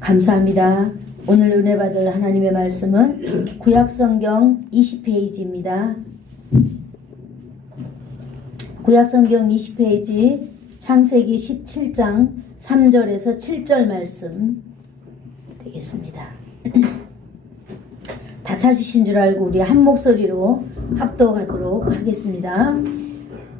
감사합니다. 오늘 은혜 받을 하나님의 말씀은 구약성경 20페이지입니다. 구약성경 20페이지 창세기 17장 3절에서 7절 말씀 되겠습니다. 다 찾으신 줄 알고 우리 한 목소리로 합독하도록 하겠습니다.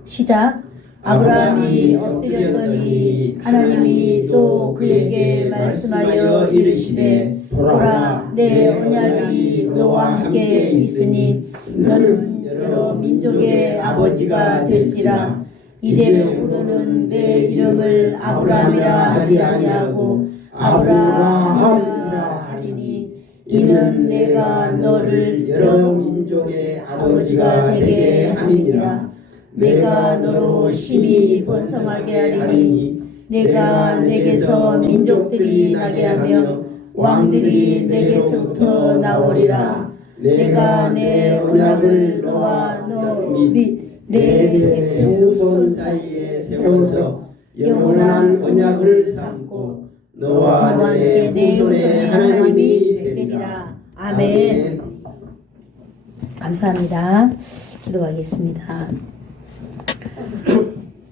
시작. 아브라함이 엎드렸더니 하나님이 또 그에게 말씀하여 이르시되 보라, 내 언약이 너와 함께 있으니 너는 여러 민족의 아버지가 될지라. 이제부로는 내 이름을 아브라함이라 하지 아니하고 아브라함이라 하리니 이는 내가 너를 여러 민족의 아버지가 되게 함이니라. 내가 너로 심히 번성하게 하리니 내가 내게서 민족들이 나게 하며 왕들이 내게서부터 나오리라. 내가 내 언약을 너와 너 및 내 후손 사이에 세워서 영원한 언약을 삼고 너와 내 후손의 하나님이 되리라. 아멘. 감사합니다. 기도하겠습니다.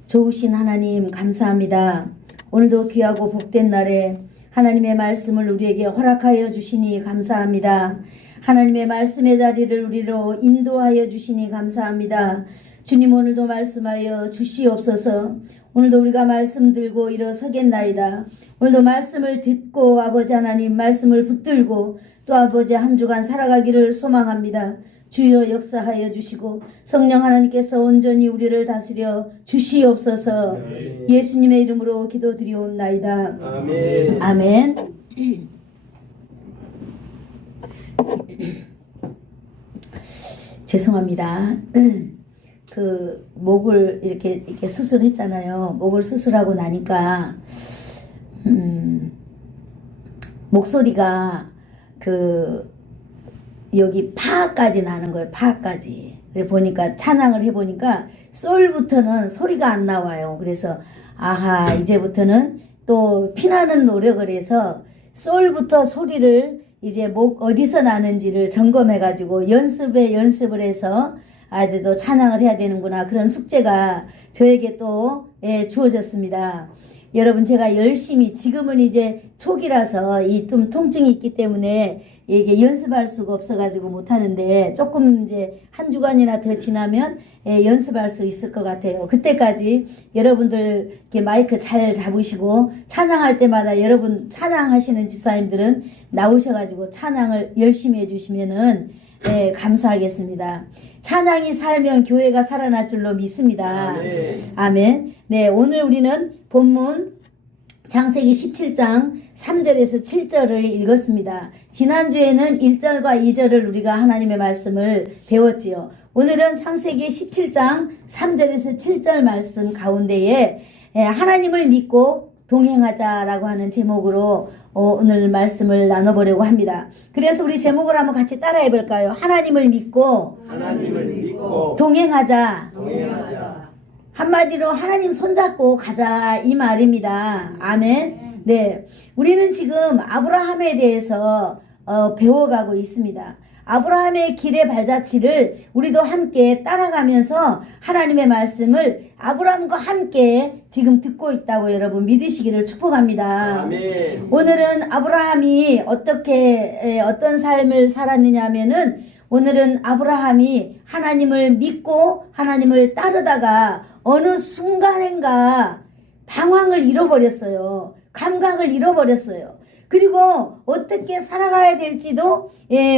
좋으신 하나님 감사합니다. 오늘도 귀하고 복된 날에 하나님의 말씀을 우리에게 허락하여 주시니 감사합니다. 하나님의 말씀의 자리를 우리로 인도하여 주시니 감사합니다. 주님, 오늘도 말씀하여 주시옵소서. 오늘도 우리가 말씀 들고 일어서겠나이다. 오늘도 말씀을 듣고 아버지 하나님 말씀을 붙들고 또 아버지 한 주간 살아가기를 소망합니다. 주여 역사하여 주시고 성령 하나님께서 온전히 우리를 다스려 주시옵소서. 예수님의 이름으로 기도드리옵나이다. 아멘. 아멘. 죄송합니다. 그 목을 이렇게 수술했잖아요. 목을 수술하고 나니까 목소리가 여기 파까지 나는 거예요. 파까지. 그래 보니까 찬양을 해보니까 솔부터는 소리가 안 나와요. 그래서 아하, 이제부터는 또 피나는 노력을 해서 솔부터 소리를 이제 목 어디서 나는지를 점검해가지고 연습을 해서 아이들도 찬양을 해야 되는구나, 그런 숙제가 저에게 또 주어졌습니다. 여러분, 제가 열심히, 지금은 이제 초기라서 이 좀 통증이 있기 때문에 이게 연습할 수가 없어가지고 못하는데 조금 이제 한 주간이나 더 지나면 연습할 수 있을 것 같아요. 그때까지 여러분들 이렇게 마이크 잘 잡으시고 찬양할 때마다 여러분 찬양하시는 집사님들은 나오셔가지고 찬양을 열심히 해주시면은 감사하겠습니다. 찬양이 살면 교회가 살아날 줄로 믿습니다. 아멘. 아멘. 네, 오늘 우리는 본문 창세기 17장 3절에서 7절을 읽었습니다. 지난주에는 1절과 2절을 우리가 하나님의 말씀을 배웠지요. 오늘은 창세기 17장 3절에서 7절 말씀 가운데에 하나님을 믿고 동행하자라고 하는 제목으로 오늘 말씀을 나눠보려고 합니다. 그래서 우리 제목을 한번 같이 따라해 볼까요? 하나님을 믿고 동행하자. 한마디로 하나님 손잡고 가자, 이 말입니다. 아멘. 네, 우리는 지금 아브라함에 대해서 배워가고 있습니다. 아브라함의 길의 발자취를 우리도 함께 따라가면서 하나님의 말씀을 아브라함과 함께 지금 듣고 있다고 여러분 믿으시기를 축복합니다. 아멘. 오늘은 아브라함이 어떤 삶을 살았느냐 하면은, 오늘은 아브라함이 하나님을 믿고 하나님을 따르다가 어느 순간인가 방황을 잃어버렸어요. 감각을 잃어버렸어요. 그리고 어떻게 살아가야 될지도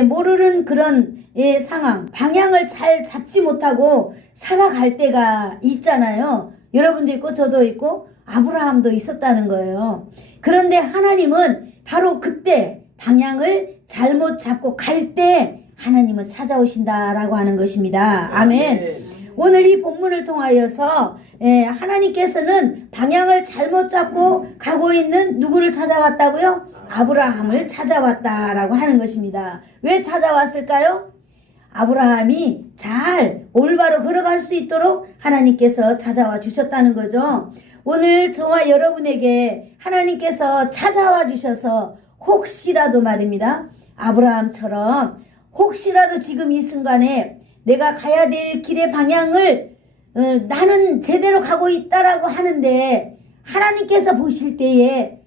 모르는 그런 상황, 방향을 잘 잡지 못하고 살아갈 때가 있잖아요. 여러분도 있고 저도 있고 아브라함도 있었다는 거예요. 그런데 하나님은 바로 그때 방향을 잘못 잡고 갈 때 하나님은 찾아오신다라고 하는 것입니다. 아멘. 오늘 이 본문을 통하여서 하나님께서는 방향을 잘못 잡고 가고 있는 누구를 찾아왔다고요? 아브라함을 찾아왔다라고 하는 것입니다. 왜 찾아왔을까요? 아브라함이 잘 올바로 걸어갈 수 있도록 하나님께서 찾아와 주셨다는 거죠. 오늘 저와 여러분에게 하나님께서 찾아와 주셔서 혹시라도 말입니다. 아브라함처럼 혹시라도 지금 이 순간에 내가 가야 될 길의 방향을 나는 제대로 가고 있다라고 하는데 하나님께서 보실 때에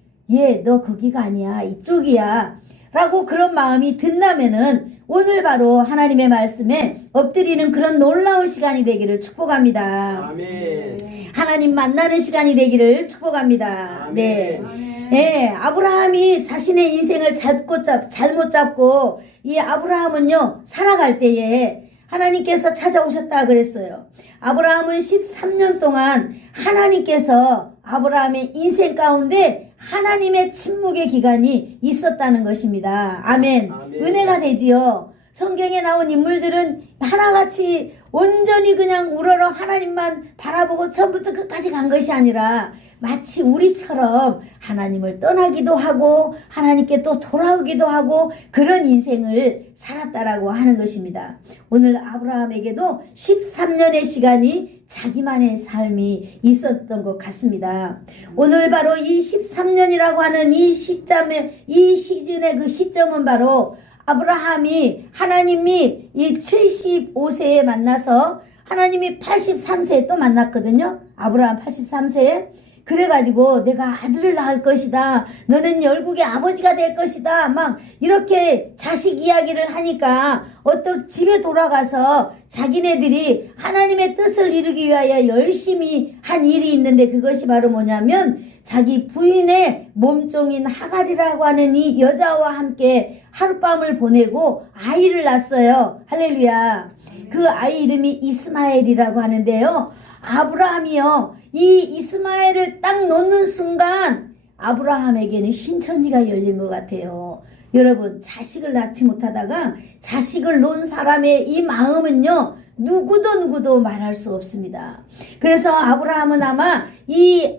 너 거기가 아니야, 이쪽이야 라고 그런 마음이 든다면은 오늘 바로 하나님의 말씀에 엎드리는 그런 놀라운 시간이 되기를 축복합니다. 아멘. 하나님 만나는 시간이 되기를 축복합니다. 아멘. 네. 네, 아브라함이 자신의 인생을 잘못 잡고 이 아브라함은요 살아갈 때에 하나님께서 찾아오셨다 그랬어요. 아브라함은 13년 동안 하나님께서 아브라함의 인생 가운데 하나님의 침묵의 기간이 있었다는 것입니다. 아멘. 아멘. 은혜가 되지요. 성경에 나온 인물들은 하나같이 온전히 그냥 우러러 하나님만 바라보고 처음부터 끝까지 간 것이 아니라 마치 우리처럼 하나님을 떠나기도 하고 하나님께 또 돌아오기도 하고 그런 인생을 살았다라고 하는 것입니다. 오늘 아브라함에게도 13년의 시간이 자기만의 삶이 있었던 것 같습니다. 오늘 바로 이 13년이라고 하는 이 시즌의 그 시점은 바로 아브라함이 하나님이 이 75세에 만나서 하나님이 83세에 또 만났거든요. 아브라함 83세에. 그래가지고 내가 아들을 낳을 것이다. 너는 열국의 아버지가 될 것이다. 막 이렇게 자식 이야기를 하니까 어떤 집에 돌아가서 자기네들이 하나님의 뜻을 이루기 위하여 열심히 한 일이 있는데 그것이 바로 뭐냐면 자기 부인의 몸종인 하갈이라고 하는 이 여자와 함께 하룻밤을 보내고 아이를 낳았어요. 할렐루야. 그 아이 이름이 이스마엘이라고 하는데요. 아브라함이요. 이 이스마엘을 딱 놓는 순간 아브라함에게는 신천지가 열린 것 같아요. 여러분 자식을 낳지 못하다가 자식을 놓은 사람의 이 마음은요. 누구도 말할 수 없습니다. 그래서 아브라함은 아마 이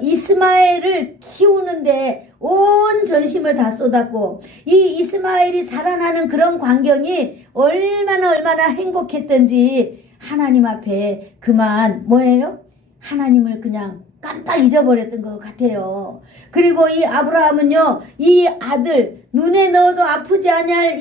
이스마엘을 키우는데 온 전심을 다 쏟았고 이 이스마엘이 자라나는 그런 광경이 얼마나 행복했던지 하나님 앞에 그만 뭐예요? 하나님을 그냥 깜빡 잊어버렸던 것 같아요. 그리고 이 아브라함은요, 이 아들 눈에 넣어도 아프지 않을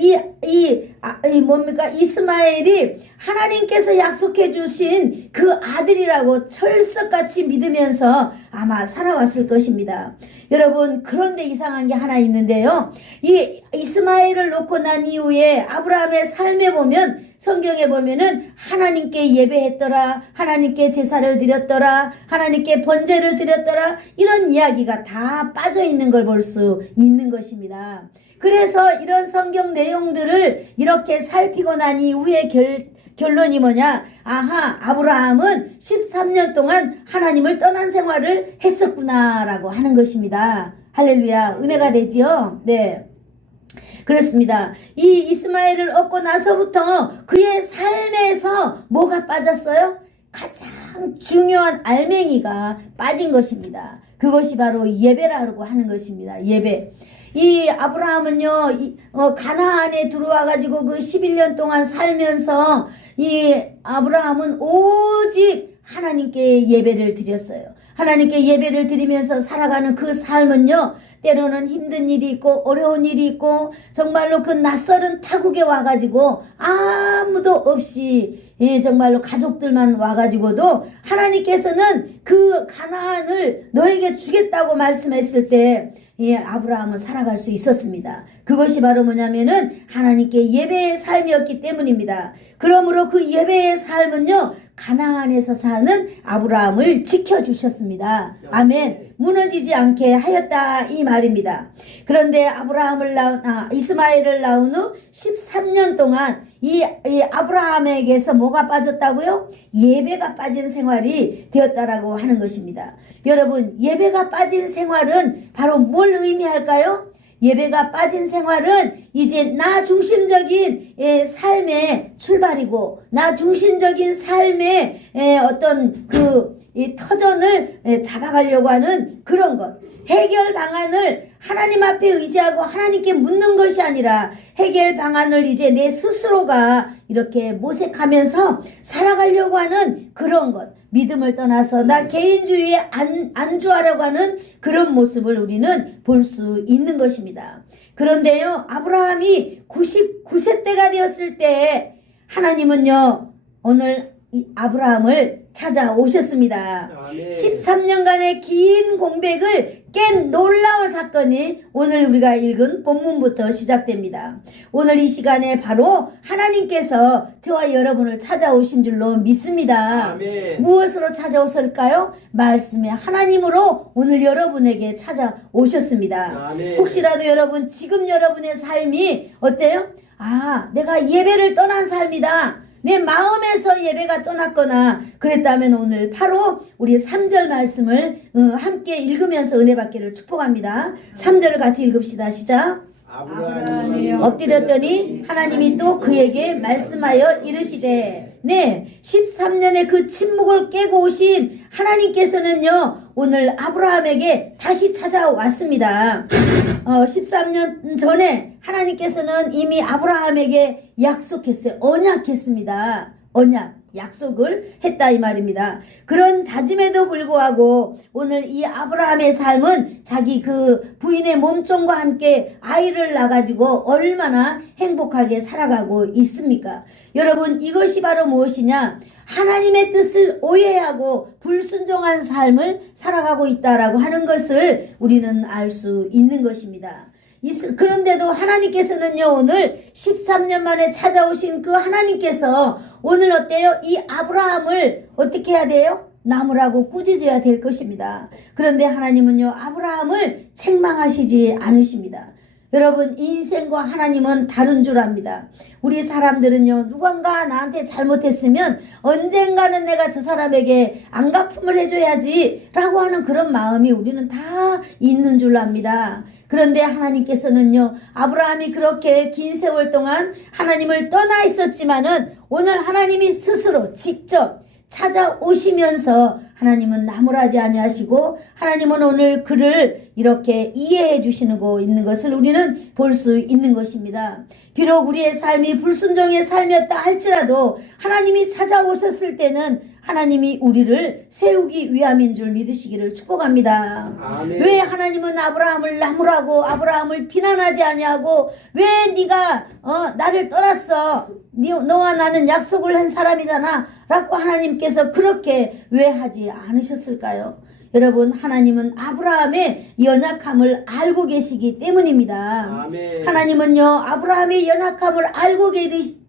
뭡니까 이스마엘이 하나님께서 약속해 주신 그 아들이라고 철석같이 믿으면서 아마 살아왔을 것입니다. 여러분 그런데 이상한 게 하나 있는데요. 이 이스마엘을 놓고 난 이후에 아브라함의 삶에 보면 성경에 보면은 하나님께 예배했더라, 하나님께 제사를 드렸더라, 하나님께 번제를 드렸더라 이런 이야기가 다 빠져 있는 걸 볼 수 있는 것입니다. 그래서 이런 성경 내용들을 이렇게 살피고 난 이후에 결론이 뭐냐? 아하, 아브라함은 13년 동안 하나님을 떠난 생활을 했었구나라고 하는 것입니다. 할렐루야, 은혜가 되지요? 네. 그렇습니다. 이 이스마엘을 얻고 나서부터 그의 삶에서 뭐가 빠졌어요? 가장 중요한 알맹이가 빠진 것입니다. 그것이 바로 예배라고 하는 것입니다. 예배. 이 아브라함은요, 가나안에 들어와 가지고 그 11년 동안 살면서 이 아브라함은 오직 하나님께 예배를 드렸어요. 하나님께 예배를 드리면서 살아가는 그 삶은요, 때로는 힘든 일이 있고 어려운 일이 있고 정말로 그 낯설은 타국에 와가지고 아무도 없이 정말로 가족들만 와가지고도 하나님께서는 그 가나안을 너에게 주겠다고 말씀했을 때 아브라함은 살아갈 수 있었습니다. 그것이 바로 뭐냐면은 하나님께 예배의 삶이었기 때문입니다. 그러므로 그 예배의 삶은요, 가나안에서 사는 아브라함을 지켜주셨습니다. 아멘. 무너지지 않게 하였다 이 말입니다. 그런데 이스마엘을 낳은 후 13년 동안 이 아브라함에게서 뭐가 빠졌다고요? 예배가 빠진 생활이 되었다라고 하는 것입니다. 여러분 예배가 빠진 생활은 바로 뭘 의미할까요? 예배가 빠진 생활은 이제 나 중심적인 삶의 출발이고 나 중심적인 삶의 어떤 이 터전을 잡아가려고 하는 그런 것. 해결 방안을 하나님 앞에 의지하고 하나님께 묻는 것이 아니라 해결 방안을 이제 내 스스로가 이렇게 모색하면서 살아가려고 하는 그런 것, 믿음을 떠나서 나 개인주의에 안주하려고 하는 그런 모습을 우리는 볼 수 있는 것입니다. 그런데요, 아브라함이 99세 때가 되었을 때 하나님은요 오늘 이 아브라함을 찾아오셨습니다. 아멘. 13년간의 긴 공백을 깬 놀라운 사건이 오늘 우리가 읽은 본문부터 시작됩니다. 오늘 이 시간에 바로 하나님께서 저와 여러분을 찾아오신 줄로 믿습니다. 아멘. 무엇으로 찾아오셨을까요? 말씀의 하나님으로 오늘 여러분에게 찾아오셨습니다. 아멘. 혹시라도 여러분 지금 여러분의 삶이 어때요? 아, 내가 예배를 떠난 삶이다. 내 마음에서 예배가 떠났거나 그랬다면 오늘 바로 우리 3절 말씀을 함께 읽으면서 은혜 받기를 축복합니다. 3절을 같이 읽읍시다. 시작. 아브라함이 엎드렸더니 하나님이 또 그에게 말씀하여 이르시되, 네, 13년의 그 침묵을 깨고 오신 하나님께서는요 오늘 아브라함에게 다시 찾아왔습니다. 13년 전에 하나님께서는 이미 아브라함에게 약속했어요. 언약했습니다. 언약, 약속을 했다 이 말입니다. 그런 다짐에도 불구하고 오늘 이 아브라함의 삶은 자기 그 부인의 몸종과 함께 아이를 낳아가지고 얼마나 행복하게 살아가고 있습니까? 여러분, 이것이 바로 무엇이냐? 하나님의 뜻을 오해하고 불순종한 삶을 살아가고 있다라고 하는 것을 우리는 알 수 있는 것입니다. 그런데도 하나님께서는요 오늘 13년 만에 찾아오신 그 하나님께서 오늘 어때요? 이 아브라함을 어떻게 해야 돼요? 나무라고 꾸짖어야 될 것입니다. 그런데 하나님은요 아브라함을 책망하시지 않으십니다. 여러분, 인생과 하나님은 다른 줄 압니다. 우리 사람들은요 누군가 나한테 잘못했으면 언젠가는 내가 저 사람에게 안갚음을 해줘야지 라고 하는 그런 마음이 우리는 다 있는 줄 압니다. 그런데 하나님께서는요 아브라함이 그렇게 긴 세월 동안 하나님을 떠나 있었지만은 오늘 하나님이 스스로 직접 찾아오시면서 하나님은 나무라지 아니하시고 하나님은 오늘 그를 이렇게 이해해 주시고 있는 것을 우리는 볼 수 있는 것입니다. 비록 우리의 삶이 불순종의 삶이었다 할지라도 하나님이 찾아오셨을 때는 하나님이 우리를 세우기 위함인 줄 믿으시기를 축복합니다. 아멘. 왜 하나님은 아브라함을 나무라고 아브라함을 비난하지 아니하고 왜 네가 나를 떠났어? 너와 나는 약속을 한 사람이잖아 라고 하나님께서 그렇게 왜 하지 않으셨을까요? 여러분, 하나님은 아브라함의 연약함을 알고 계시기 때문입니다. 아멘. 하나님은요 아브라함의 연약함을 알고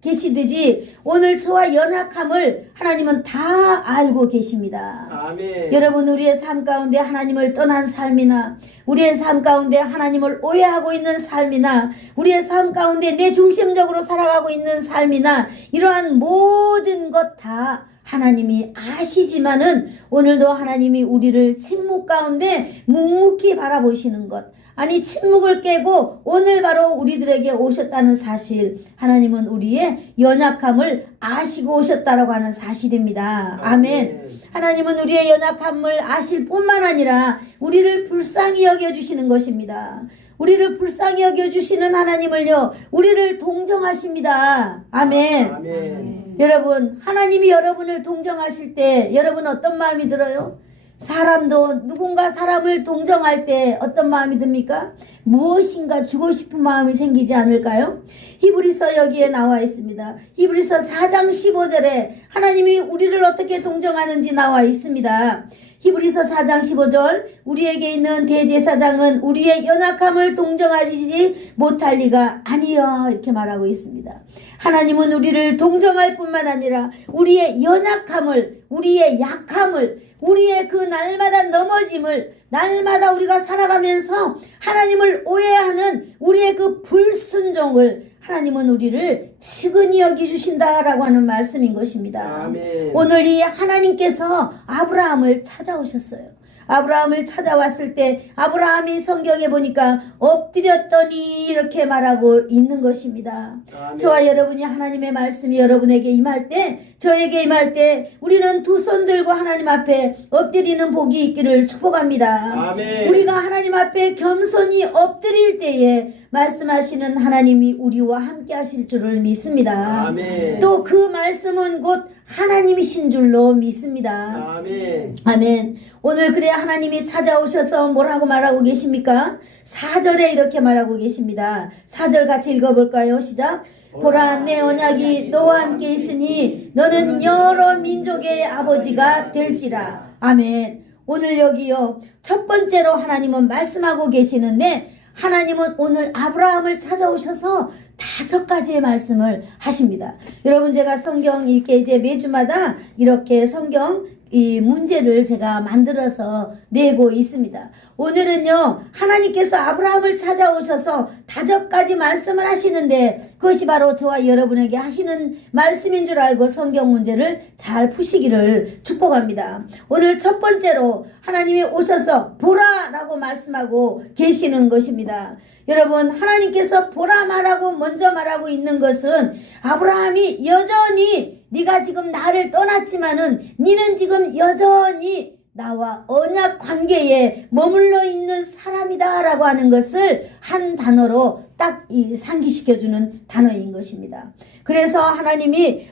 계시듯이 오늘 저와 연약함을 하나님은 다 알고 계십니다. 아멘. 여러분, 우리의 삶 가운데 하나님을 떠난 삶이나 우리의 삶 가운데 하나님을 오해하고 있는 삶이나 우리의 삶 가운데 내 중심적으로 살아가고 있는 삶이나 이러한 모든 것 다 하나님이 아시지만은 오늘도 하나님이 우리를 침묵 가운데 묵묵히 바라보시는 것, 아니 침묵을 깨고 오늘 바로 우리들에게 오셨다는 사실, 하나님은 우리의 연약함을 아시고 오셨다라고 하는 사실입니다. 아멘. 하나님은 우리의 연약함을 아실 뿐만 아니라 우리를 불쌍히 여겨주시는 것입니다. 우리를 불쌍히 여겨주시는 하나님을요 우리를 동정하십니다. 아멘. 아멘. 여러분, 하나님이 여러분을 동정하실 때 여러분 어떤 마음이 들어요? 사람도 누군가 사람을 동정할 때 어떤 마음이 듭니까? 무엇인가 주고 싶은 마음이 생기지 않을까요? 히브리서 여기에 나와 있습니다. 히브리서 4장 15절에 하나님이 우리를 어떻게 동정하는지 나와 있습니다. 히브리서 4장 15절, 우리에게 있는 대제사장은 우리의 연약함을 동정하시지 못할 리가 아니여, 이렇게 말하고 있습니다. 하나님은 우리를 동정할 뿐만 아니라 우리의 연약함을, 우리의 약함을, 우리의 그 날마다 넘어짐을, 날마다 우리가 살아가면서 하나님을 오해하는 우리의 그 불순종을 하나님은 우리를 측은히 여기주신다라고 하는 말씀인 것입니다. 아멘. 오늘 이 하나님께서 아브라함을 찾아오셨어요. 아브라함을 찾아왔을 때 아브라함이 성경에 보니까 엎드렸더니 이렇게 말하고 있는 것입니다. 아멘. 저와 여러분이 하나님의 말씀이 여러분에게 임할 때, 저에게 임할 때 우리는 두 손 들고 하나님 앞에 엎드리는 복이 있기를 축복합니다. 아멘. 우리가 하나님 앞에 겸손히 엎드릴 때에 말씀하시는 하나님이 우리와 함께 하실 줄을 믿습니다. 아멘. 또 그 말씀은 곧 하나님이신 줄로 믿습니다. 아멘. 아멘. 오늘 그래 하나님이 찾아오셔서 뭐라고 말하고 계십니까? 4절에 이렇게 말하고 계십니다. 4절 같이 읽어볼까요? 시작. 보라, 내 언약이 너와 함께 있으니 너는 여러 민족의 아버지가 될지라. 아멘. 오늘 여기요, 첫 번째로 하나님은 말씀하고 계시는데, 하나님은 오늘 아브라함을 찾아오셔서 5가지의 말씀을 하십니다. 여러분, 제가 성경 이렇게 이제 매주마다 이렇게 성경 이 문제를 제가 만들어서 내고 있습니다. 오늘은요, 하나님께서 아브라함을 찾아오셔서 5가지 말씀을 하시는데, 그것이 바로 저와 여러분에게 하시는 말씀인 줄 알고 성경 문제를 잘 푸시기를 축복합니다. 오늘 첫 번째로 하나님이 오셔서 보라라고 말씀하고 계시는 것입니다. 여러분, 하나님께서 보라 말하고 먼저 말하고 있는 것은 아브라함이 여전히 네가 지금 나를 떠났지만은 니는 지금 여전히 나와 언약 관계에 머물러 있는 사람이다 라고 하는 것을 한 단어로 딱 상기시켜주는 단어인 것입니다. 그래서 하나님이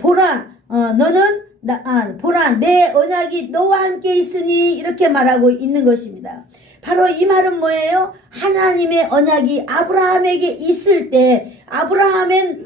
보라, 너는 보라, 내 언약이 너와 함께 있으니 이렇게 말하고 있는 것입니다. 바로 이 말은 뭐예요? 하나님의 언약이 아브라함에게 있을 때 아브라함은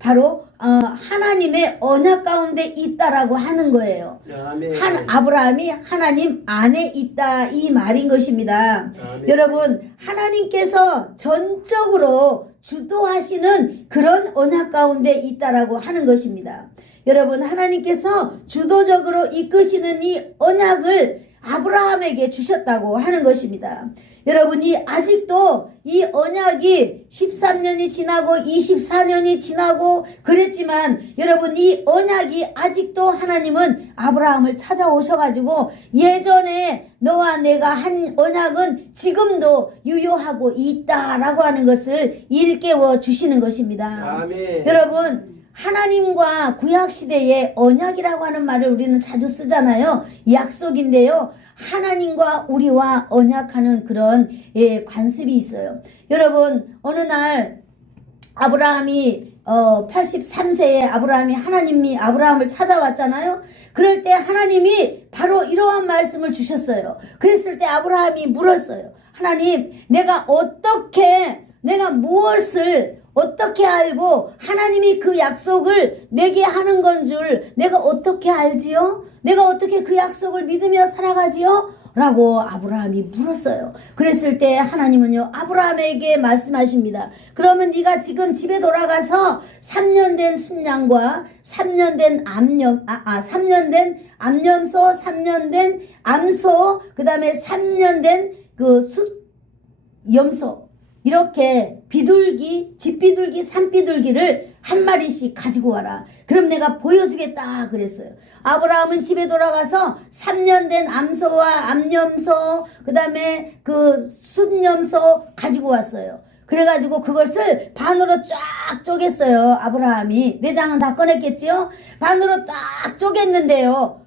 바로 하나님의 언약 가운데 있다라고 하는 거예요. 아멘. 아브라함이 하나님 안에 있다 이 말인 것입니다. 아멘. 여러분, 하나님께서 전적으로 주도하시는 그런 언약 가운데 있다라고 하는 것입니다. 여러분, 하나님께서 주도적으로 이끄시는 이 언약을 아브라함에게 주셨다고 하는 것입니다. 여러분이 아직도 이 언약이 13년이 지나고 24년이 지나고 그랬지만 여러분, 이 언약이 아직도 하나님은 아브라함을 찾아오셔가지고 예전에 너와 내가 한 언약은 지금도 유효하고 있다라고 하는 것을 일깨워 주시는 것입니다. 아멘. 여러분, 하나님과 구약시대의 언약이라고 하는 말을 우리는 자주 쓰잖아요. 약속인데요, 하나님과 우리와 언약하는 그런 관습이 있어요. 여러분, 어느 날 아브라함이 83세에 하나님이 아브라함을 찾아왔잖아요. 그럴 때 하나님이 바로 이러한 말씀을 주셨어요. 그랬을 때 아브라함이 물었어요. 하나님, 내가 무엇을 어떻게 알고 하나님이 그 약속을 내게 하는 건 줄 내가 어떻게 알지요? 내가 어떻게 그 약속을 믿으며 살아가지요? 라고 아브라함이 물었어요. 그랬을 때 하나님은요, 아브라함에게 말씀하십니다. 그러면 네가 지금 집에 돌아가서 3년 된 순양과 3년 된 3년 된 암염소, 3년 된 암소, 그 다음에 3년 된 그 염소, 이렇게 집비둘기, 산비둘기를 한 마리씩 가지고 와라. 그럼 내가 보여주겠다 그랬어요. 아브라함은 집에 돌아가서 3년 된 암소와 암염소, 그 다음에 그 순염소 가지고 왔어요. 그래가지고 그것을 반으로 쫙 쪼갰어요. 아브라함이 내장은 다 꺼냈겠지요. 반으로 딱 쪼갰는데요,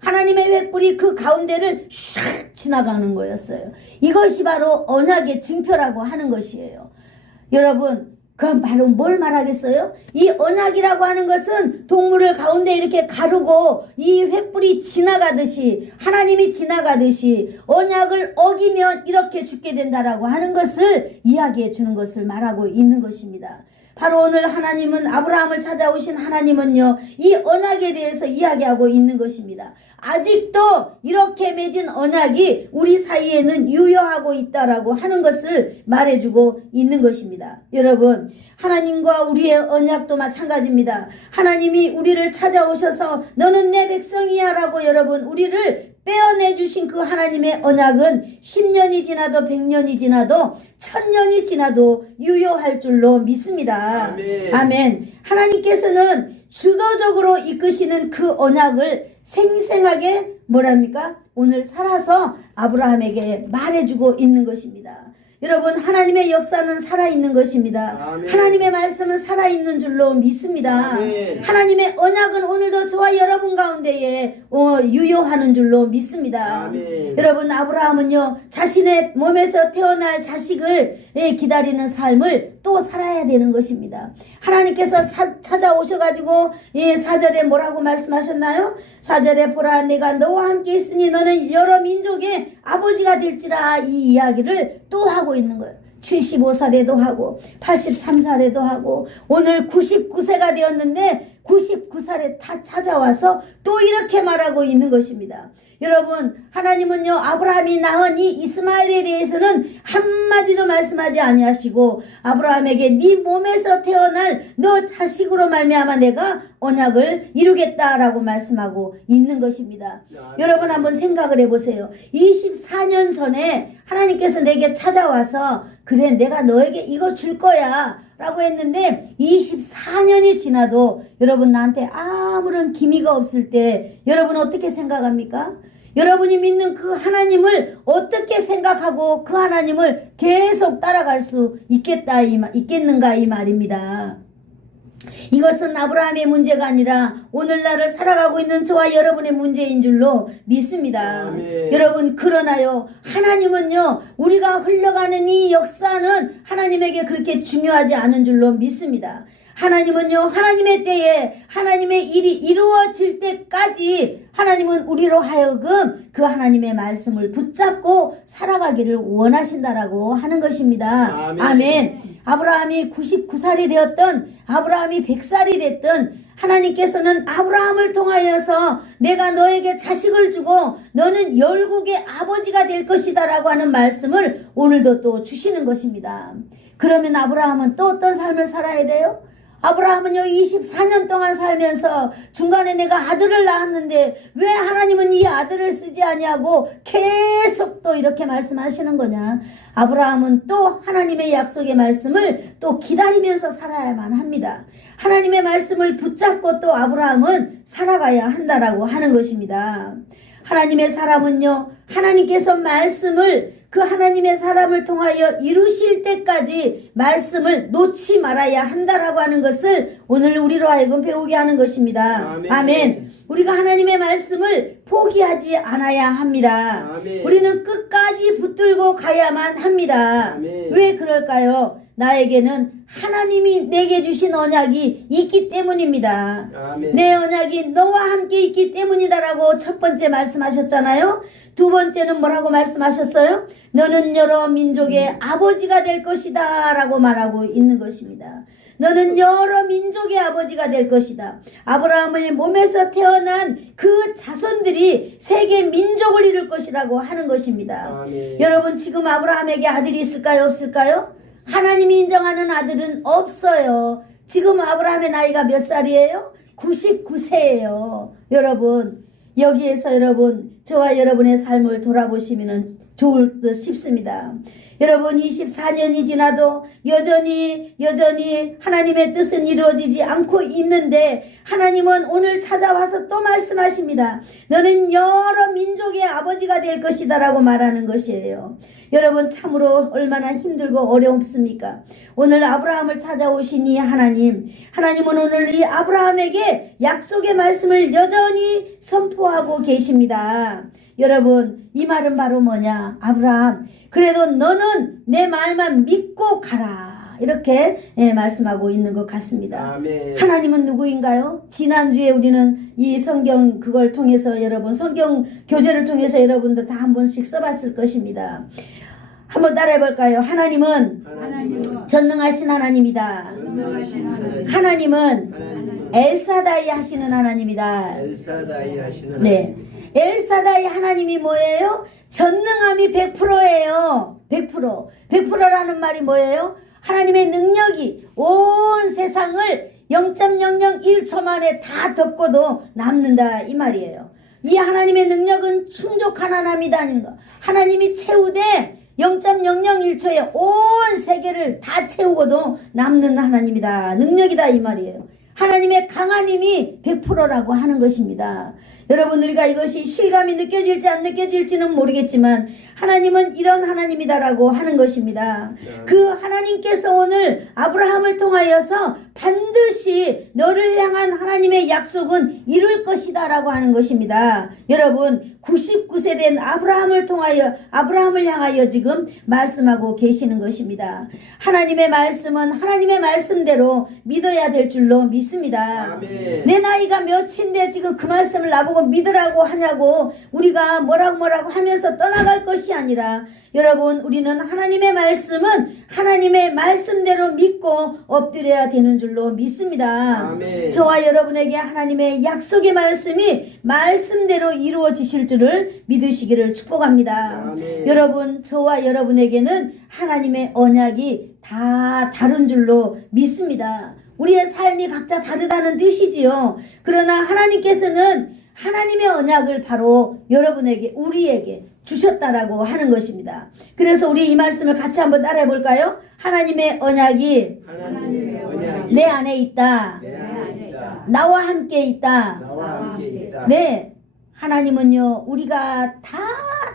하나님의 횃불이 그 가운데를 샥 지나가는 거였어요. 이것이 바로 언약의 징표라고 하는 것이에요. 여러분, 그럼 바로 뭘 말하겠어요? 이 언약이라고 하는 것은 동물을 가운데 이렇게 가르고 이 횃불이 지나가듯이, 하나님이 지나가듯이 언약을 어기면 이렇게 죽게 된다라고 하는 것을 이야기해 주는 것을 말하고 있는 것입니다. 바로 오늘 하나님은, 아브라함을 찾아오신 하나님은요, 이 언약에 대해서 이야기하고 있는 것입니다. 아직도 이렇게 맺은 언약이 우리 사이에는 유효하고 있다라고 하는 것을 말해주고 있는 것입니다. 여러분, 하나님과 우리의 언약도 마찬가지입니다. 하나님이 우리를 찾아오셔서 너는 내 백성이야 라고 여러분 우리를 빼어내 주신 그 하나님의 언약은 10년이 지나도 100년이 지나도 1000년이 지나도 유효할 줄로 믿습니다. 아멘. 아멘. 하나님께서는 주도적으로 이끄시는 그 언약을 생생하게 뭐랍니까? 오늘 살아서 아브라함에게 말해주고 있는 것입니다. 여러분, 하나님의 역사는 살아있는 것입니다. 아멘. 하나님의 말씀은 살아있는 줄로 믿습니다. 아멘. 하나님의 언약은 오늘도 저와 여러분 가운데에 유효하는 줄로 믿습니다. 아멘. 여러분, 아브라함은요 자신의 몸에서 태어날 자식을 기다리는 삶을 또 살아야 되는 것입니다. 하나님께서 찾아오셔가지고 4절에 뭐라고 말씀하셨나요? 4절에 보라, 내가 너와 함께 있으니 너는 여러 민족의 아버지가 될지라, 이 이야기를 또 하고 있는 거예요. 75살에도 하고 83살에도 하고 오늘 99세가 되었는데 99살에 다 찾아와서 또 이렇게 말하고 있는 것입니다. 여러분, 하나님은요 아브라함이 낳은 이 이스마엘에 대해서는 한마디도 말씀하지 아니하시고 아브라함에게 네 몸에서 태어날 너 자식으로 말미암아 내가 언약을 이루겠다라고 말씀하고 있는 것입니다. 여러분, 한번 생각을 해보세요. 24년 전에 하나님께서 내게 찾아와서 그래 내가 너에게 이거 줄 거야 라고 했는데 24년이 지나도 여러분 나한테 아무런 기미가 없을 때 여러분 어떻게 생각합니까? 여러분이 믿는 그 하나님을 어떻게 생각하고 그 하나님을 계속 따라갈 수 있겠는가 이 말입니다. 이것은 아브라함의 문제가 아니라 오늘날을 살아가고 있는 저와 여러분의 문제인 줄로 믿습니다. 아멘. 여러분, 그러나요 하나님은요 우리가 흘러가는 이 역사는 하나님에게 그렇게 중요하지 않은 줄로 믿습니다. 하나님은요 하나님의 때에 하나님의 일이 이루어질 때까지 하나님은 우리로 하여금 그 하나님의 말씀을 붙잡고 살아가기를 원하신다라고 하는 것입니다. 아멘. 아멘. 아브라함이 99살이 되었던 아브라함이 100살이 됐던 하나님께서는 아브라함을 통하여서 내가 너에게 자식을 주고 너는 열국의 아버지가 될 것이다 라고 하는 말씀을 오늘도 또 주시는 것입니다. 그러면 아브라함은 또 어떤 삶을 살아야 돼요? 아브라함은요 24년 동안 살면서 중간에 내가 아들을 낳았는데 왜 하나님은 이 아들을 쓰지 아니하고 계속 또 이렇게 말씀하시는 거냐. 아브라함은 또 하나님의 약속의 말씀을 또 기다리면서 살아야만 합니다. 하나님의 말씀을 붙잡고 또 아브라함은 살아가야 한다라고 하는 것입니다. 하나님의 사람은요 하나님께서 말씀을 그 하나님의 사람을 통하여 이루실 때까지 말씀을 놓지 말아야 한다라고 하는 것을 오늘 우리로 하여금 배우게 하는 것입니다. 아멘. 아멘. 우리가 하나님의 말씀을 포기하지 않아야 합니다. 아멘. 우리는 끝까지 붙들고 가야만 합니다. 아멘. 왜 그럴까요? 나에게는 하나님이 내게 주신 언약이 있기 때문입니다. 아멘. 내 언약이 너와 함께 있기 때문이다라고 첫 번째 말씀하셨잖아요. 두 번째는 뭐라고 말씀하셨어요? 너는 여러 민족의 아버지가 될 것이다 라고 말하고 있는 것입니다. 너는 여러 민족의 아버지가 될 것이다. 아브라함의 몸에서 태어난 그 자손들이 세계 민족을 이룰 것이라고 하는 것입니다. 아멘. 여러분, 지금 아브라함에게 아들이 있을까요? 없을까요? 하나님이 인정하는 아들은 없어요. 지금 아브라함의 나이가 몇 살이에요? 99세예요. 여러분, 여기에서 여러분 저와 여러분의 삶을 돌아보시면 좋을 듯 싶습니다. 여러분, 24년이 지나도 여전히 하나님의 뜻은 이루어지지 않고 있는데 하나님은 오늘 찾아와서 또 말씀하십니다. 너는 여러 민족의 아버지가 될 것이다 라고 말하는 것이에요. 여러분, 참으로 얼마나 힘들고 어렵습니까? 오늘 아브라함을 찾아오신 이 하나님은 오늘 이 아브라함에게 약속의 말씀을 여전히 선포하고 계십니다. 여러분, 이 말은 바로 뭐냐? 아브라함, 그래도 너는 내 말만 믿고 가라. 이렇게 말씀하고 있는 것 같습니다. 아멘. 하나님은 누구인가요? 지난주에 우리는 이 성경 그걸 통해서 여러분 성경 교재를 통해서 여러분들 다 한 번씩 써봤을 것입니다. 한번 따라해 볼까요? 하나님은 전능하신 하나님이다. 하나님은 엘사다이 하시는 하나님이다. 엘사다이 하시는 네, 엘사다이 하나님이 뭐예요? 전능함이 100%예요. 100%라는 말이 뭐예요? 하나님의 능력이 온 세상을 0.001초 만에 다 덮고도 남는다 이 말이에요. 이 하나님의 능력은 충족한 하나님이다. 하나님이 채우되 0.001초에 온 세계를 다 채우고도 남는 하나님이다. 능력이다 이 말이에요. 하나님의 강한 힘이 100%라고 하는 것입니다. 여러분, 우리가 이것이 실감이 느껴질지 안 느껴질지는 모르겠지만 하나님은 이런 하나님이다라고 하는 것입니다. 그 하나님께서 오늘 아브라함을 통하여서 반드시 너를 향한 하나님의 약속은 이룰 것이다 라고 하는 것입니다. 여러분, 99세 된 아브라함을 향하여 지금 말씀하고 계시는 것입니다. 하나님의 말씀은 하나님의 말씀대로 믿어야 될 줄로 믿습니다. 아멘. 내 나이가 몇인데 지금 그 말씀을 나보고 믿으라고 하냐고 우리가 뭐라고 하면서 떠나갈 것이 아니라, 여러분, 우리는 하나님의 말씀은 하나님의 말씀대로 믿고 엎드려야 되는 줄로 믿습니다. 아멘. 저와 여러분에게 하나님의 약속의 말씀이 말씀대로 이루어지실 줄을 믿으시기를 축복합니다. 아멘. 여러분, 저와 여러분에게는 하나님의 언약이 다 다른 줄로 믿습니다. 우리의 삶이 각자 다르다는 뜻이지요. 그러나 하나님께서는 하나님의 언약을 바로 여러분에게, 우리에게 주셨다라고 하는 것입니다. 그래서 우리 이 말씀을 같이 한번 따라해 볼까요? 하나님의 언약이 내 안에 있다. 내 안에 있다. 나와 함께 있다. 나와 함께 있다. 네, 하나님은요, 우리가 다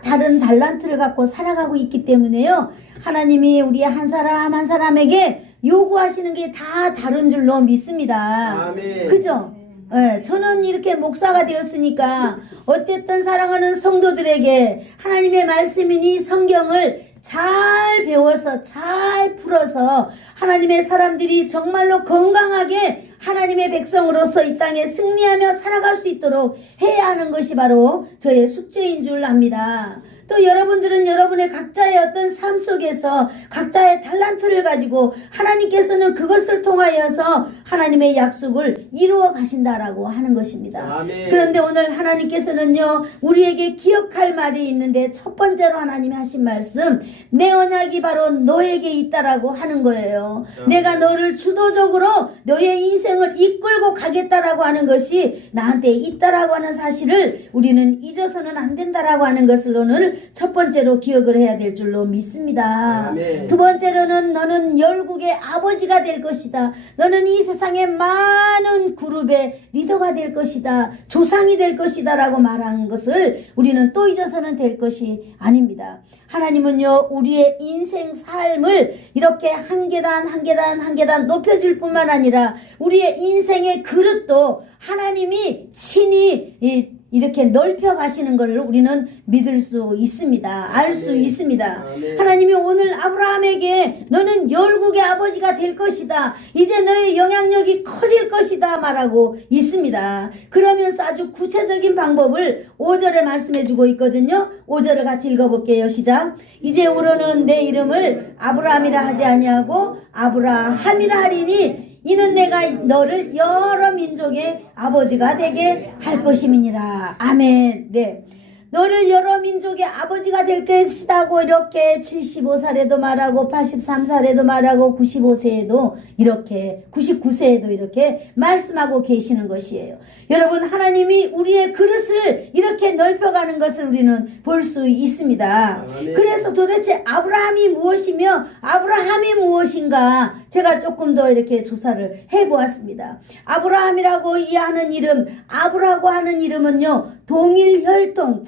다른 달란트를 갖고 살아가고 있기 때문에요, 하나님이 우리 한 사람 한 사람에게 요구하시는 게 다 다른 줄로 믿습니다. 아멘. 그죠? 네, 저는 이렇게 목사가 되었으니까 어쨌든 사랑하는 성도들에게 하나님의 말씀이니 성경을 잘 배워서 잘 풀어서 하나님의 사람들이 정말로 건강하게 하나님의 백성으로서 이 땅에 승리하며 살아갈 수 있도록 해야 하는 것이 바로 저의 숙제인 줄 압니다. 또 여러분들은 여러분의 각자의 어떤 삶 속에서 각자의 달란트를 가지고 하나님께서는 그것을 통하여서 하나님의 약속을 이루어 가신다라고 하는 것입니다. 아멘. 그런데 오늘 하나님께서는요, 우리에게 기억할 말이 있는데, 첫 번째로 하나님이 하신 말씀, 내 언약이 바로 너에게 있다라고 하는 거예요. 내가 너를 주도적으로 너의 인생을 이끌고 가겠다라고 하는 것이 나한테 있다라고 하는 사실을 우리는 잊어서는 안 된다라고 하는 것을 오늘 첫 번째로 기억을 해야 될 줄로 믿습니다. 아멘. 두 번째로는 너는 열국의 아버지가 될 것이다. 너는 이 세상의 많은 그룹의 리더가 될 것이다. 조상이 될 것이다 라고 말하는 것을 우리는 또 잊어서는 될 것이 아닙니다. 하나님은요, 우리의 인생 삶을 이렇게 한 계단 한 계단 한 계단 높여줄 뿐만 아니라 우리의 인생의 그릇도 하나님이 친히 이렇게 넓혀 가시는 것을 우리는 믿을 수 있습니다. 알 수 있습니다. 아멘. 하나님이 오늘 아브라함에게 너는 열국의 아버지가 될 것이다. 이제 너의 영향력이 커질 것이다 말하고 있습니다. 그러면서 아주 구체적인 방법을 5절에 말씀해 주고 있거든요. 5절을 같이 읽어볼게요. 시작. 이제부로는 내 이름을 아브라함이라 하지 아니하고 아브라함이라 하리니 이는 내가 너를 여러 민족의 아버지가 되게 할 것임이니라. 아멘. 네. 너를 여러 민족의 아버지가 될 것이다고 이렇게 75살에도 말하고 83살에도 말하고 95세에도 이렇게 99세에도 이렇게 말씀하고 계시는 것이에요. 여러분, 하나님이 우리의 그릇을 이렇게 넓혀가는 것을 우리는 볼 수 있습니다. 아멘. 그래서 도대체 아브라함이 무엇이며 아브라함이 무엇인가 제가 조금 더 이렇게 조사를 해보았습니다. 아브라함이라고 하는 이름, 아브라고 하는 이름은요, 동일 혈통,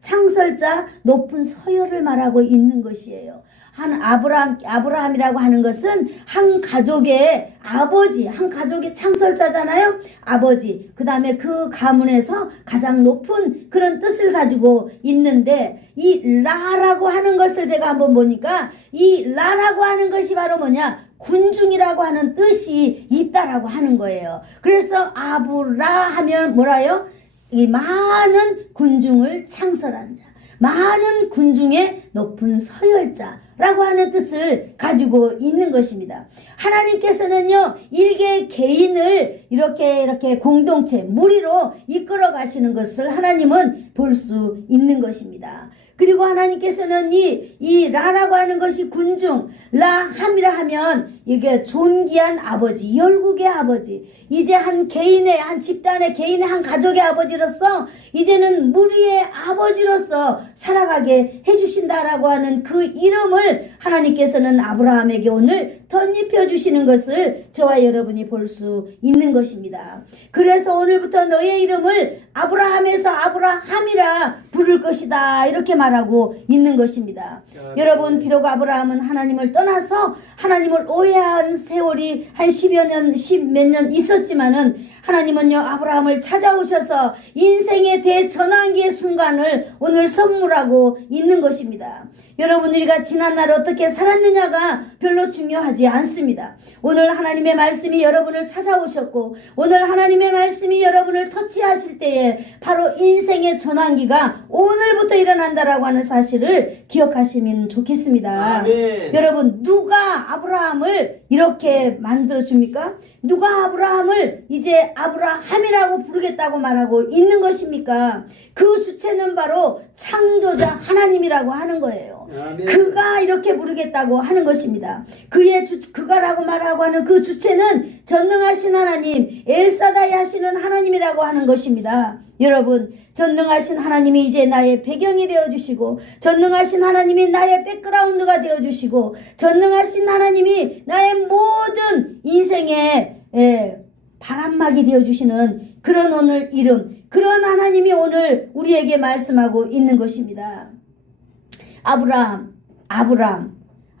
창설자, 높은 서열을 말하고 있는 것이에요. 아브라함이라고 하는 것은 한 가족의 아버지, 한 가족의 창설자잖아요. 아버지. 그 다음에 그 가문에서 가장 높은 그런 뜻을 가지고 있는데, 이 라라고 하는 것을 제가 한번 보니까 이 라라고 하는 것이 바로 뭐냐? 군중이라고 하는 뜻이 있다라고 하는 거예요. 그래서 아브라 하면 뭐라요? 이 많은 군중을 창설한 자, 많은 군중의 높은 서열자라고 하는 뜻을 가지고 있는 것입니다. 하나님께서는요, 일개 개인을 이렇게 공동체, 무리로 이끌어 가시는 것을 하나님은 볼 수 있는 것입니다. 그리고 하나님께서는 이 라라고 하는 것이 군중, 라함이라 하면 이게 존귀한 아버지, 열국의 아버지, 이제 한 개인의, 한 집단의, 개인의 한 가족의 아버지로서 이제는 무리의 아버지로서 살아가게 해주신다라고 하는 그 이름을 하나님께서는 아브라함에게 오늘 덧입혀 주시는 것을 저와 여러분이 볼 수 있는 것입니다. 그래서 오늘부터 너의 이름을 아브라함에서 아브라함이라 부를 것이다, 이렇게 말하고 있는 것입니다. 여러분, 비록 아브라함은 하나님을 떠나서 하나님을 오해한 세월이 한 10여 년, 10몇 년 있었지만은 하나님은요, 아브라함을 찾아오셔서 인생의 대전환기의 순간을 오늘 선물하고 있는 것입니다. 여러분, 우리가 지난날 어떻게 살았느냐가 별로 중요하지 않습니다. 오늘 하나님의 말씀이 여러분을 찾아오셨고, 오늘 하나님의 말씀이 여러분을 터치하실 때에 바로 인생의 전환기가 오늘부터 일어난다라고 하는 사실을 기억하시면 좋겠습니다. 아멘. 여러분, 누가 아브라함을 이렇게 만들어줍니까? 누가 아브라함을 이제 아브라함이라고 부르겠다고 말하고 있는 것입니까? 그 주체는 바로 창조자 하나님이라고 하는 거예요. 아멘. 그가 이렇게 부르겠다고 하는 것입니다. 그가라고 말하고 하는 그 주체는 전능하신 하나님, 엘사다이 하시는 하나님이라고 하는 것입니다. 여러분, 전능하신 하나님이 이제 나의 배경이 되어주시고, 전능하신 하나님이 나의 백그라운드가 되어주시고, 전능하신 하나님이 나의 모든 인생의 바람막이 되어주시는 그런 오늘 이름, 그런 하나님이 오늘 우리에게 말씀하고 있는 것입니다.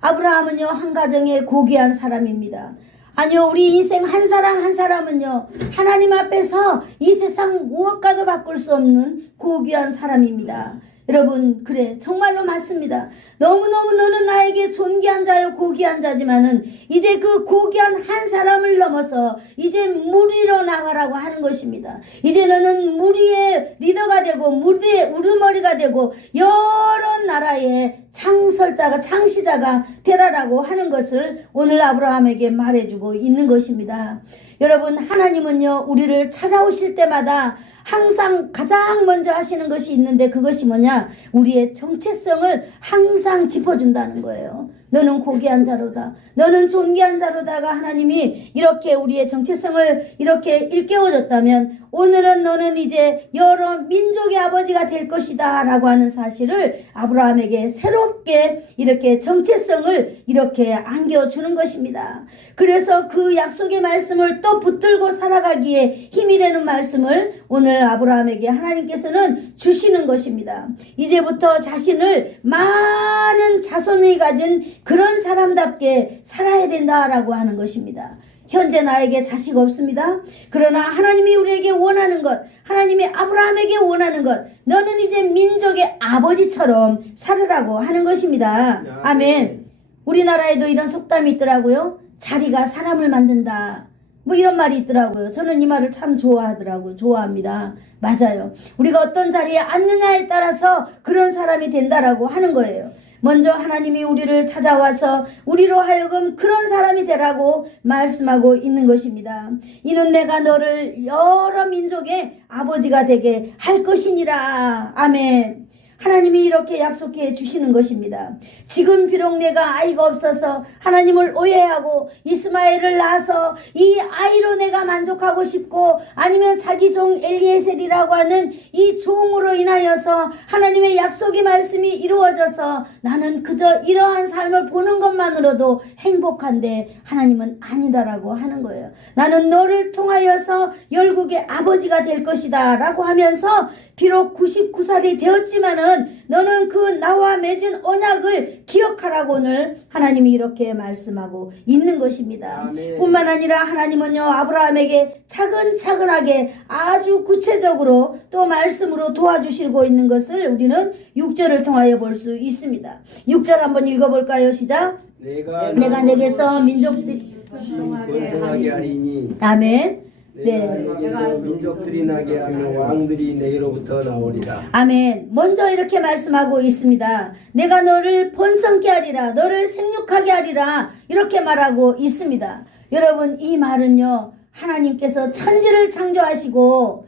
아브라함은요, 한 가정의 고귀한 사람입니다. 아니요, 우리 인생 한 사람 한 사람은요, 하나님 앞에서 이 세상 무엇과도 바꿀 수 없는 고귀한 사람입니다. 여러분, 그래, 정말로 맞습니다. 너무너무 너는 나에게 존귀한 자요 고귀한 자지만은 이제 그 고귀한 한 사람을 넘어서 이제 무리로 나가라고 하는 것입니다. 이제 너는 무리의 리더가 되고 무리의 우두머리가 되고 여러 나라의 창시자가 되라라고 하는 것을 오늘 아브라함에게 말해주고 있는 것입니다. 여러분, 하나님은요, 우리를 찾아오실 때마다 항상 가장 먼저 하시는 것이 있는데, 그것이 뭐냐? 우리의 정체성을 항상 짚어준다는 거예요. 너는 고귀한 자로다, 너는 존귀한 자로다가 하나님이 이렇게 우리의 정체성을 이렇게 일깨워줬다면, 오늘은 너는 이제 여러 민족의 아버지가 될 것이다 라고 하는 사실을 아브라함에게 새롭게 이렇게 정체성을 이렇게 안겨주는 것입니다. 그래서 그 약속의 말씀을 또 붙들고 살아가기에 힘이 되는 말씀을 오늘 아브라함에게 하나님께서는 주시는 것입니다. 이제부터 자신을 많은 자손이 가진 그런 사람답게 살아야 된다라고 하는 것입니다. 현재 나에게 자식 없습니다. 그러나 하나님이 우리에게 원하는 것, 하나님이 아브라함에게 원하는 것, 너는 이제 민족의 아버지처럼 살으라고 하는 것입니다. 아멘. 우리나라에도 이런 속담이 있더라고요. 자리가 사람을 만든다, 뭐 이런 말이 있더라고요. 저는 이 말을 참 좋아합니다. 맞아요. 우리가 어떤 자리에 앉느냐에 따라서 그런 사람이 된다라고 하는 거예요. 먼저 하나님이 우리를 찾아와서 우리로 하여금 그런 사람이 되라고 말씀하고 있는 것입니다. 이는 내가 너를 여러 민족의 아버지가 되게 할 것이니라. 아멘. 하나님이 이렇게 약속해 주시는 것입니다. 지금 비록 내가 아이가 없어서 하나님을 오해하고 이스마엘을 낳아서 이 아이로 내가 만족하고 싶고, 아니면 자기 종 엘리에셀이라고 하는 이 종으로 인하여서 하나님의 약속의 말씀이 이루어져서 나는 그저 이러한 삶을 보는 것만으로도 행복한데, 하나님은 아니다라고 하는 거예요. 나는 너를 통하여서 열국의 아버지가 될 것이다 라고 하면서, 비록 99살이 되었지만은 너는 그 나와 맺은 언약을 기억하라고 오늘 하나님이 이렇게 말씀하고 있는 것입니다. 아멘. 뿐만 아니라 하나님은요, 아브라함에게 차근차근하게 아주 구체적으로 또 말씀으로 도와주시고 있는 것을 우리는 6절을 통하여 볼 수 있습니다. 6절 한번 읽어볼까요? 시작. 내가 내게서 민족들이 번성하게 하리니. 아멘. 내가 내게서 민족들이 나게 하며 왕들이 내게로부터 나오리라. 아멘. 먼저 이렇게 말씀하고 있습니다. 내가 너를 번성케 하리라, 너를 생육하게 하리라, 이렇게 말하고 있습니다. 여러분, 이 말은요, 하나님께서 천지를 창조하시고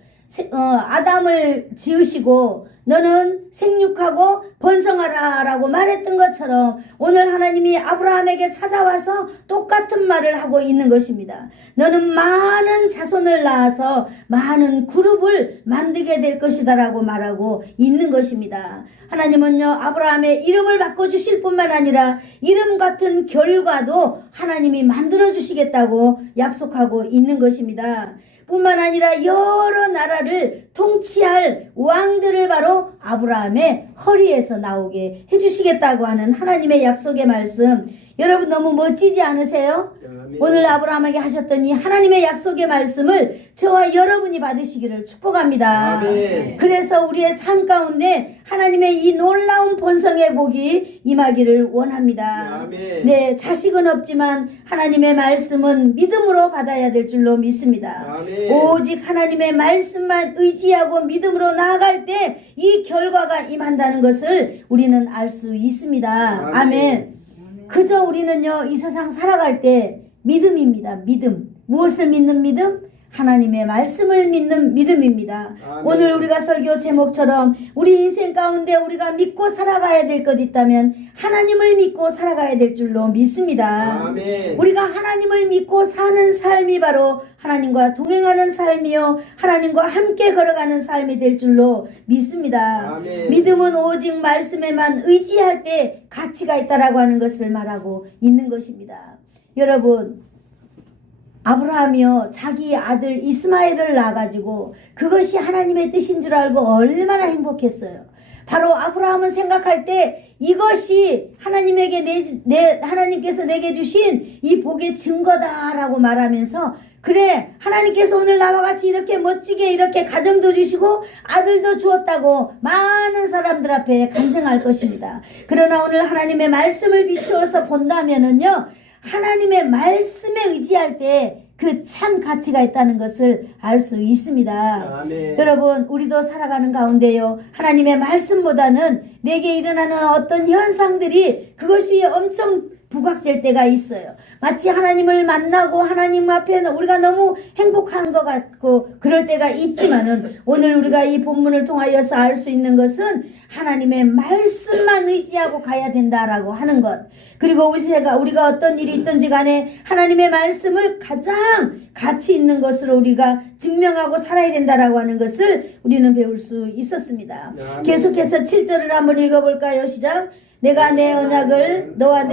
아담을 지으시고 너는 생육하고 번성하라 라고 말했던 것처럼 오늘 하나님이 아브라함에게 찾아와서 똑같은 말을 하고 있는 것입니다. 너는 많은 자손을 낳아서 많은 그룹을 만들게 될 것이다 라고 말하고 있는 것입니다. 하나님은요, 아브라함의 이름을 바꿔주실 뿐만 아니라 이름 같은 결과도 하나님이 만들어주시겠다고 약속하고 있는 것입니다. 뿐만 아니라 여러 나라를 통치할 왕들을 바로 아브라함의 허리에서 나오게 해주시겠다고 하는 하나님의 약속의 말씀, 여러분 너무 멋지지 않으세요? 아멘. 오늘 아브라함에게 하셨던 이 하나님의 약속의 말씀을 저와 여러분이 받으시기를 축복합니다. 아멘. 그래서 우리의 삶 가운데 하나님의 이 놀라운 번성의 복이 임하기를 원합니다. 아멘. 네, 자식은 없지만 하나님의 말씀은 믿음으로 받아야 될 줄로 믿습니다. 아멘. 오직 하나님의 말씀만 의지하고 믿음으로 나아갈 때 이 결과가 임한다는 것을 우리는 알 수 있습니다. 아멘. 아멘. 그저 우리는요, 이 세상 살아갈 때 믿음입니다. 믿음. 무엇을 믿는 믿음? 하나님의 말씀을 믿는 믿음입니다. 아멘. 오늘 우리가 설교 제목처럼 우리 인생 가운데 우리가 믿고 살아가야 될 것 있다면 하나님을 믿고 살아가야 될 줄로 믿습니다. 아멘. 우리가 하나님을 믿고 사는 삶이 바로 하나님과 동행하는 삶이요, 하나님과 함께 걸어가는 삶이 될 줄로 믿습니다. 아멘. 믿음은 오직 말씀에만 의지할 때 가치가 있다라고 하는 것을 말하고 있는 것입니다. 여러분, 아브라함이요, 자기 아들 이스마엘을 낳아가지고 그것이 하나님의 뜻인 줄 알고 얼마나 행복했어요. 바로 아브라함은 생각할 때 이것이 하나님께서 내게 주신 이 복의 증거다라고 말하면서, 그래, 하나님께서 오늘 나와 같이 이렇게 멋지게 이렇게 가정도 주시고 아들도 주었다고 많은 사람들 앞에 간증할 것입니다. 그러나 오늘 하나님의 말씀을 비추어서 본다면은요, 하나님의 말씀에 의지할 때 그 참 가치가 있다는 것을 알 수 있습니다. 아멘. 여러분, 우리도 살아가는 가운데요, 하나님의 말씀보다는 내게 일어나는 어떤 현상들이 그것이 엄청 부각될 때가 있어요. 마치 하나님을 만나고 하나님 앞에 우리가 너무 행복한 것 같고 그럴 때가 있지만은, 오늘 우리가 이 본문을 통하여서 알 수 있는 것은 하나님의 말씀만 의지하고 가야 된다라고 하는 것, 그리고 우리가 어떤 일이 있든지 간에 하나님의 말씀을 가장 가치 있는 것으로 우리가 증명하고 살아야 된다라고 하는 것을 우리는 배울 수 있었습니다. 아멘. 계속해서 7절을 한번 읽어볼까요? 시작. 내가 내 언약을 너와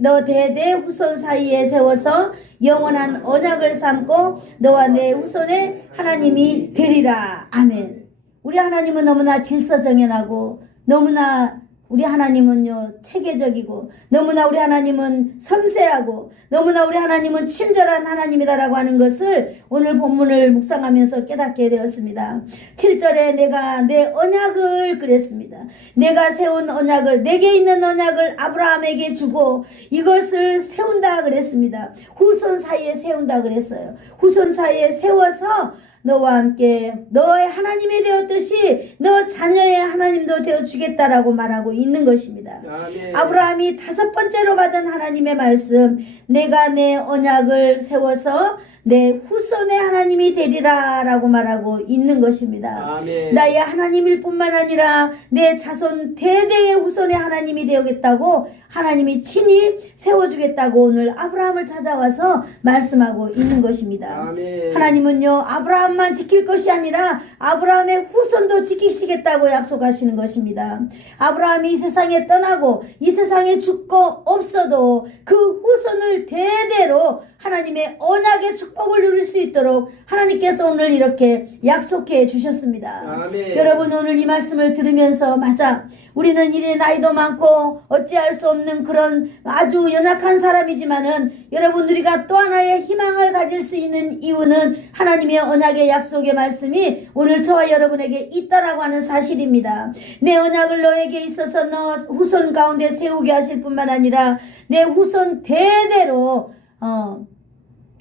너 대대 후손 사이에 세워서 영원한 언약을 삼고 너와 내 후손의 하나님이 되리라. 아멘. 우리 하나님은 너무나 질서정연하고, 너무나 우리 하나님은요 체계적이고, 너무나 우리 하나님은 섬세하고, 너무나 우리 하나님은 친절한 하나님이다라고 하는 것을 오늘 본문을 묵상하면서 깨닫게 되었습니다. 7절에 내가 내 언약을 그랬습니다. 내가 세운 언약을, 내게 있는 언약을 아브라함에게 주고 이것을 세운다 그랬습니다. 후손 사이에 세운다 그랬어요. 후손 사이에 세워서 너와 함께 너의 하나님이 되었듯이 너 자녀의 하나님도 되어주겠다라고 말하고 있는 것입니다. 아멘. 아브라함이 5번째로 받은 하나님의 말씀, 내가 내 언약을 세워서 내 후손의 하나님이 되리라 라고 말하고 있는 것입니다. 아멘. 나의 하나님일 뿐만 아니라 내 자손 대대의 후손의 하나님이 되겠다고 하나님이 친히 세워주겠다고 오늘 아브라함을 찾아와서 말씀하고 있는 것입니다. 아멘. 하나님은요, 아브라함만 지킬 것이 아니라 아브라함의 후손도 지키시겠다고 약속하시는 것입니다. 아브라함이 이 세상에 떠나고 이 세상에 죽고 없어도 그 후손을 대대로 하나님의 언약의 축복을 누릴 수 있도록 하나님께서 오늘 이렇게 약속해 주셨습니다. 아멘. 여러분, 오늘 이 말씀을 들으면서, 맞아, 우리는 이래 나이도 많고 어찌할 수 없는 그런 아주 연약한 사람이지만은, 여러분, 우리가 또 하나의 희망을 가질 수 있는 이유는 하나님의 언약의 약속의 말씀이 오늘 저와 여러분에게 있다라고 하는 사실입니다. 내 언약을 너에게 있어서 너 후손 가운데 세우게 하실 뿐만 아니라 내 후손 대대로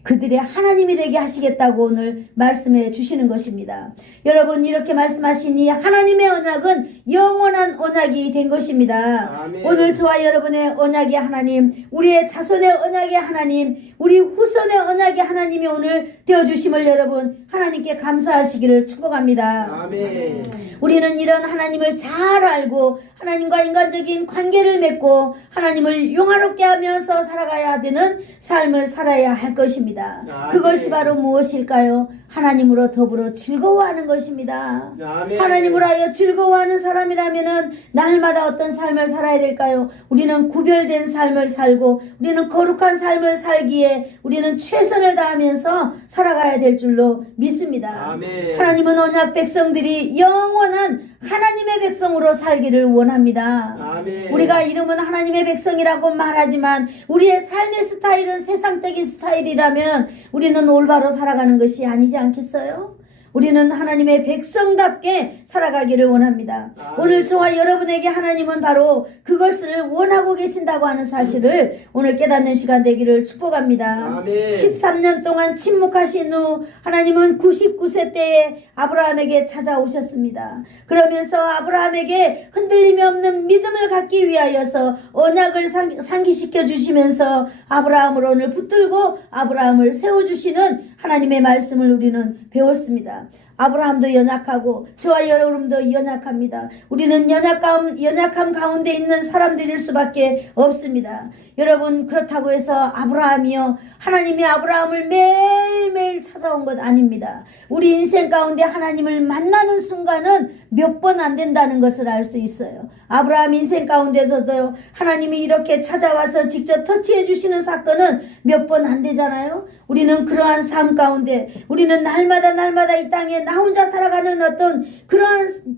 그들의 하나님이 되게 하시겠다고 오늘 말씀해 주시는 것입니다. 여러분, 이렇게 말씀하신 이 하나님의 언약은 영원한 언약이 된 것입니다. 아멘. 오늘 저와 여러분의 언약의 하나님, 우리의 자손의 언약의 하나님, 우리 후손의 언약의 하나님이 오늘 되어주심을 여러분 하나님께 감사하시기를 축복합니다. 아멘. 우리는 이런 하나님을 잘 알고 하나님과 인간적인 관계를 맺고 하나님을 용화롭게 하면서 살아가야 되는 삶을 살아야 할 것입니다. 그것이 바로 무엇일까요? 하나님으로 더불어 즐거워하는 것입니다. 아멘. 하나님으로 하여 즐거워하는 사람이라면 날마다 어떤 삶을 살아야 될까요? 우리는 구별된 삶을 살고 우리는 거룩한 삶을 살기에 우리는 최선을 다하면서 살아가야 될 줄로 믿습니다. 아멘. 하나님은 언약 백성들이 영원한 하나님의 백성으로 살기를 원합니다. 아멘. 우리가 이름은 하나님의 백성이라고 말하지만 우리의 삶의 스타일은 세상적인 스타일이라면 우리는 올바로 살아가는 것이 아니지 않겠어요? 우리는 하나님의 백성답게 살아가기를 원합니다. 아멘. 오늘 저와 여러분에게 하나님은 바로 그것을 원하고 계신다고 하는 사실을 오늘 깨닫는 시간 되기를 축복합니다. 아멘. 13년 동안 침묵하신 후 하나님은 99세 때에 아브라함에게 찾아오셨습니다. 그러면서 아브라함에게 흔들림이 없는 믿음을 갖기 위하여서 언약을 상기시켜 주시면서 아브라함을 오늘 붙들고 아브라함을 세워주시는 하나님의 말씀을 우리는 배웠습니다. 아브라함도 연약하고 저와 여러분도 연약합니다. 우리는 연약함 가운데 있는 사람들일 수밖에 없습니다. 여러분 그렇다고 해서 아브라함이요 하나님이 아브라함을 매일매일 찾아온 것 아닙니다. 우리 인생 가운데 하나님을 만나는 순간은 몇 번 안 된다는 것을 알 수 있어요. 아브라함 인생 가운데서도 하나님이 이렇게 찾아와서 직접 터치해 주시는 사건은 몇 번 안 되잖아요. 우리는 그러한 삶 가운데 우리는 날마다 이 땅에 나 혼자 살아가는 어떤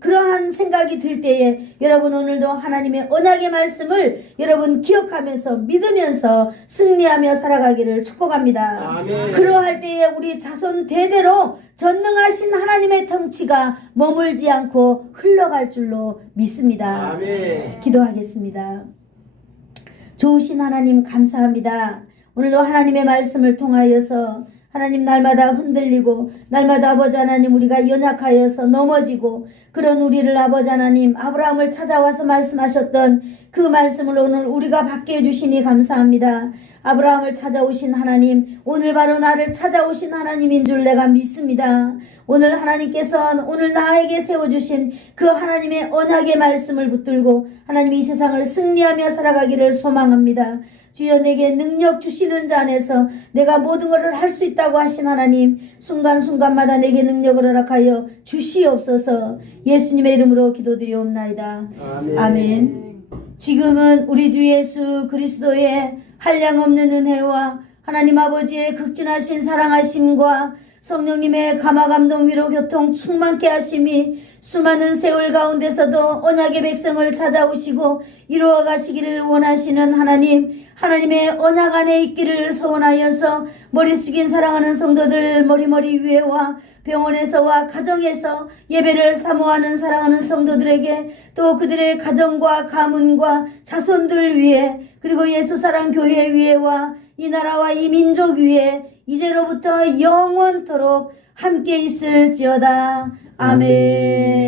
그러한 생각이 들 때에 여러분 오늘도 하나님의 언약의 말씀을 여러분 기억하면서 믿으면서 승리하며 살아가기를 축복합니다. 아멘. 그러할 때에 우리 자손 대대로 전능하신 하나님의 통치가 머물지 않고 흘러갈 줄로 믿습니다. 아멘. 기도하겠습니다. 좋으신 하나님 감사합니다. 오늘도 하나님의 말씀을 통하여서 하나님 날마다 흔들리고 날마다 아버지 하나님 우리가 연약하여서 넘어지고 그런 우리를 아버지 하나님 아브라함을 찾아와서 말씀하셨던 그 말씀을 오늘 우리가 받게 해주시니 감사합니다. 아브라함을 찾아오신 하나님 오늘 바로 나를 찾아오신 하나님인 줄 내가 믿습니다. 오늘 하나님께서 오늘 나에게 세워주신 그 하나님의 언약의 말씀을 붙들고 하나님 이 세상을 승리하며 살아가기를 소망합니다. 주여 내게 능력 주시는 자 안에서 내가 모든 것을 할 수 있다고 하신 하나님 순간순간마다 내게 능력을 허락하여 주시옵소서. 예수님의 이름으로 기도드리옵나이다. 아멘. 아멘. 지금은 우리 주 예수 그리스도의 한량없는 은혜와 하나님 아버지의 극진하신 사랑하심과 성령님의 감화감동 위로 교통 충만케 하심이 수많은 세월 가운데서도 언약의 백성을 찾아오시고 이루어 가시기를 원하시는 하나님의 언약 안에 있기를 소원하여서 머리 숙인 사랑하는 성도들 머리 위에와 병원에서와 가정에서 예배를 사모하는 사랑하는 성도들에게 또 그들의 가정과 가문과 자손들 위에 그리고 예수사랑 교회 위에와 이 나라와 이 민족 위에 이제로부터 영원토록 함께 있을지어다. 아멘.